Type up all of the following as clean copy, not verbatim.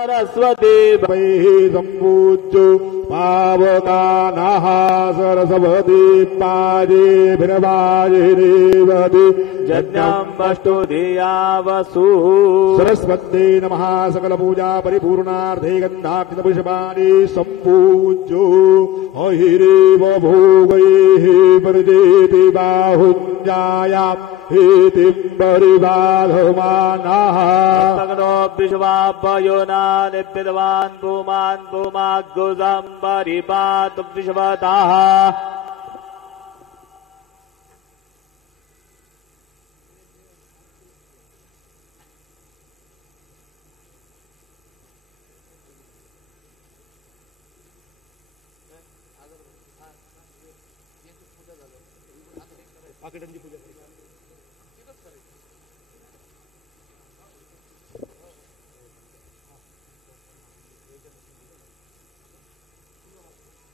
सरस्वती सम्पूज्यो पावकानाः सरस्वती पाजेभिर्वाजिरेवति यज्ञं वस्तु धियावसु सरस्वत्यै नमः सकलपूजा परिपूर्णार्थे गन्धाक्षपुष्पाणि सम्पूज्यो अहिरेव भोगैः प्रजेति बाहुञ्जाया हेतिं परिबाधमानाः विश्वापयोना निपितवान् भूमान् भूमाग्गुजं परिपातु विश्वताः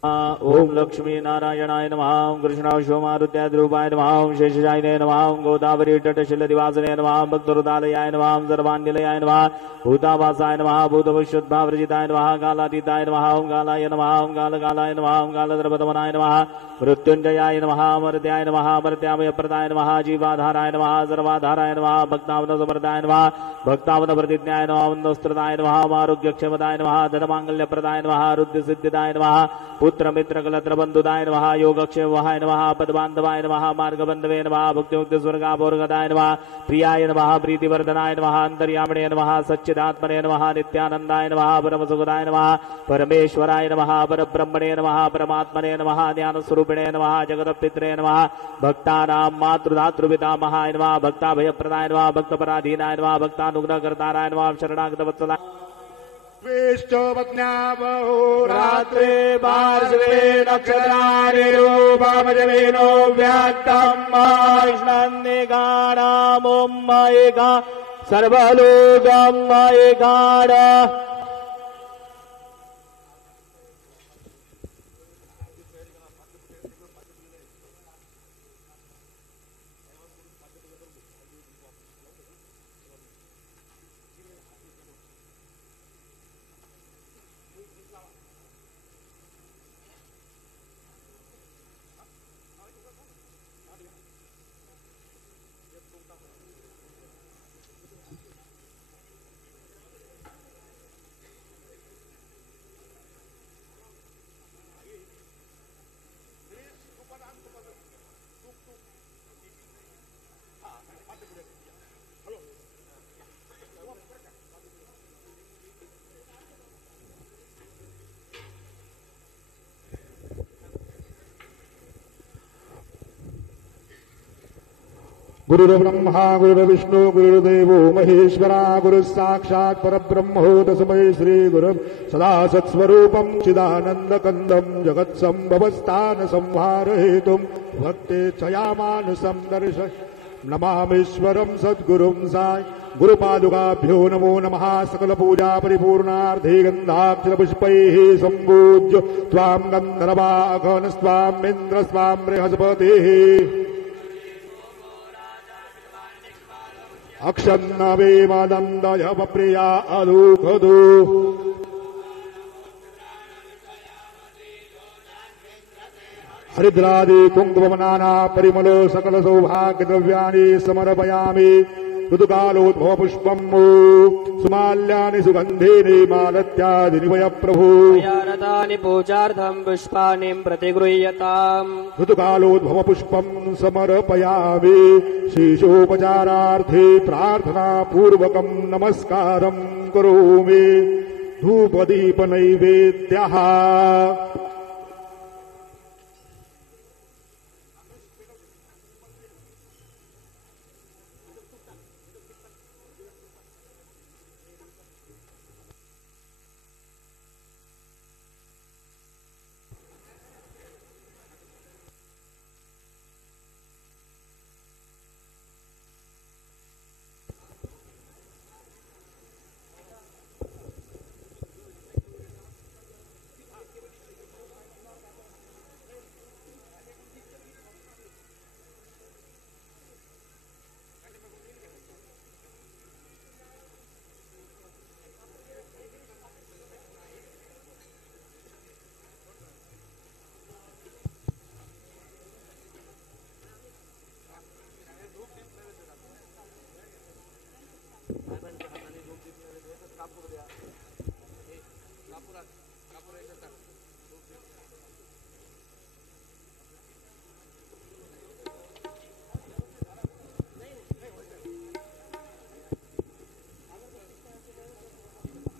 ओम लक्ष्मी नारायणाय नमः ओम कृष्णाशोमारुद्याद्रूपाय नमः ओम शेषशायिने नमः ओम गोदावरी तटशिलदिवासने नमः भक्तरुदालयाय नमः ओम सर्वान्निलयाय नमः भूतावासाय नमः भूतविशुद्धावृजिताय नमः कालातीताय नमः ओम कालाय नमः ओम कालकालाय नमः ओम कालद्रवदमनाय नमः मृत्युंजयाय नमः अमर्त्याय नमः अमर्त्यामयप्रदाय नमः जीवाधाराय नमः सर्वाधाराय नमः भक्तावनसमर्दाय नमः भक्तावनप्रतिज्ञाय नमः वन्दस्त्रदाय नमः आरोग्यक्षमताय नमः धनमाङ्गल्यप्रदाय नमः रुद्रसिद्धिदाय नमः पुत्रमित्रकलत्रबन्धुदाय नमः योगक्षेमाय नमः पदबान्धवाय नमः मार्गबन्धवे नमः भुक्तिमुक्तिस्वर्गाभोर्गदाय नमः प्रियाय नमः प्रीतिवर्धनाय नमः अन्तर्यामिणे नमः सच्चिदात्मने नमः नित्यानन्दाय नमः परमसुखदाय नमः परमेश्वराय नमः परब्रह्मणे नमः परमात्मने नमः ज्ञानस्वरूपिणे नमः जगदपित्रे नमः भक्तानां मातृधातृपितामहाय नमः भक्ताभयप्रदाय नमः भक्तपराधीनाय नमः भक्तानुग्रहकर्ताराय नमः शरणागतवत्सलाय रात्रे पार्श्वे नक्षत्राणि रूपमजमेनो व्याक्तम् मायिष्णन्निगाणामुम्मयिका सर्वलोकम् मयिगाण गुरुर्ब्रह्मा गुरुर्विष्णु गुरुर्देवो महेश्वरा गुरुस्साक्षात् परब्रह्मो तस्मै श्रीगुरुं सदा सत्स्वरूपं चिदानन्दकन्दं जगत्सम्भवस्थानसंहारहेतुं भक्तेच्छयामानुसं दर्शय नमामीश्वरं सद्गुरुं साई गुरुपादुकाभ्यो नमो नमः सकलपूजा परिपूर्णार्थे गन्धाक्षरपुष्पैः सम्पूज्य त्वां गन्धर्वाघनस्त्वामिन्द्रस्त्वां बृहस्पतिः अक्षन्नवेमदन्दय प्रिया अदुखदु हरिद्रादि कुङ्कुमनाना परिमलो सकल सौभाग्यद्रव्याणि समर्पयामि ऋतुकालोद्भव पुष्पम् सुमाल्यानि सुगन्धीनि मालत्यादिनि वय प्रभु रतानि पूजार्थं पुष्पाणि प्रतिगृह्यताम् ऋतुकालोद्भव पुष्पम् समर्पयामि शीशोपचारार्थे प्रार्थनापूर्वकम् नमस्कारम् करोमि धूपदीपनैवेद्यः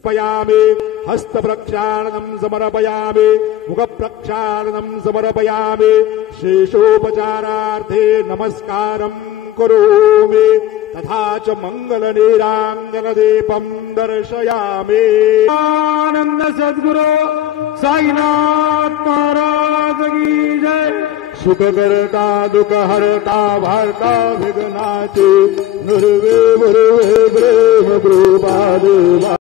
समर्पयामि हस्तप्रक्षालनं समर्पयामि मुखप्रक्षालनं समर्पयामि शेषोपचारार्थे नमस्कारं करोमि तथा च मङ्गलनीराञ्जनदीपं दर्शयामि। आनंद सद्गुरु साईनाथ महाराज की जय। सुखकर्ता दुःखहर्ता भारता विघ्नाचे नुर्वे मुर्वे प्रेम कृपा देवा